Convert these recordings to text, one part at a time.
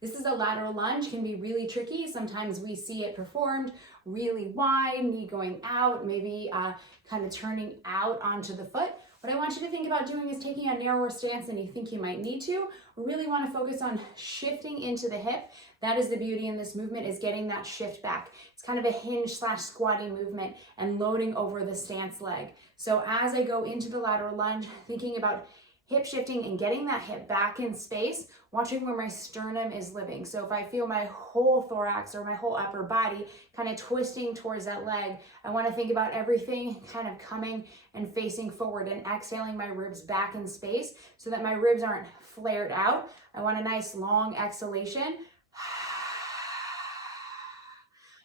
This is a lateral lunge, can be really tricky. Sometimes we see it performed really wide, knee going out, maybe kind of turning out onto the foot. What I want you to think about doing is taking a narrower stance than you think you might need to. We really want to focus on shifting into the hip. That is the beauty in this movement, is getting that shift back. It's kind of a hinge / squatty movement and loading over the stance leg. So as I go into the lateral lunge, thinking about hip shifting and getting that hip back in space, watching where my sternum is living. So if I feel my whole thorax or my whole upper body kind of twisting towards that leg, I want to think about everything kind of coming and facing forward and exhaling my ribs back in space so that my ribs aren't flared out. I want a nice long exhalation.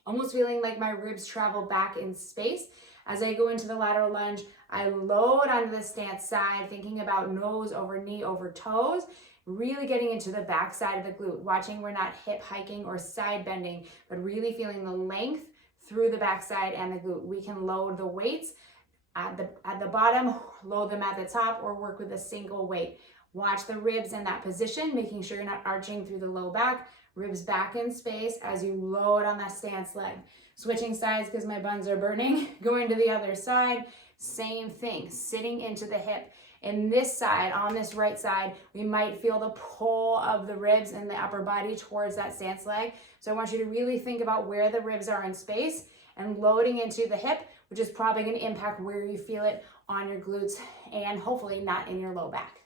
Almost feeling like my ribs travel back in space. As I go into the lateral lunge, I load onto the stance side, thinking about nose over knee over toes, really getting into the back side of the glute, watching we're not hip hiking or side bending, but really feeling the length through the back side and the glute. We can load the weights at the bottom, load them at the top, or work with a single weight. Watch the ribs in that position, making sure you're not arching through the low back, ribs back in space as you load on that stance leg. Switching sides because my buns are burning. Going to the other side, same thing, sitting into the hip. In this side, on this right side, we might feel the pull of the ribs and the upper body towards that stance leg. So I want you to really think about where the ribs are in space and loading into the hip, which is probably going to impact where you feel it on your glutes and hopefully not in your low back.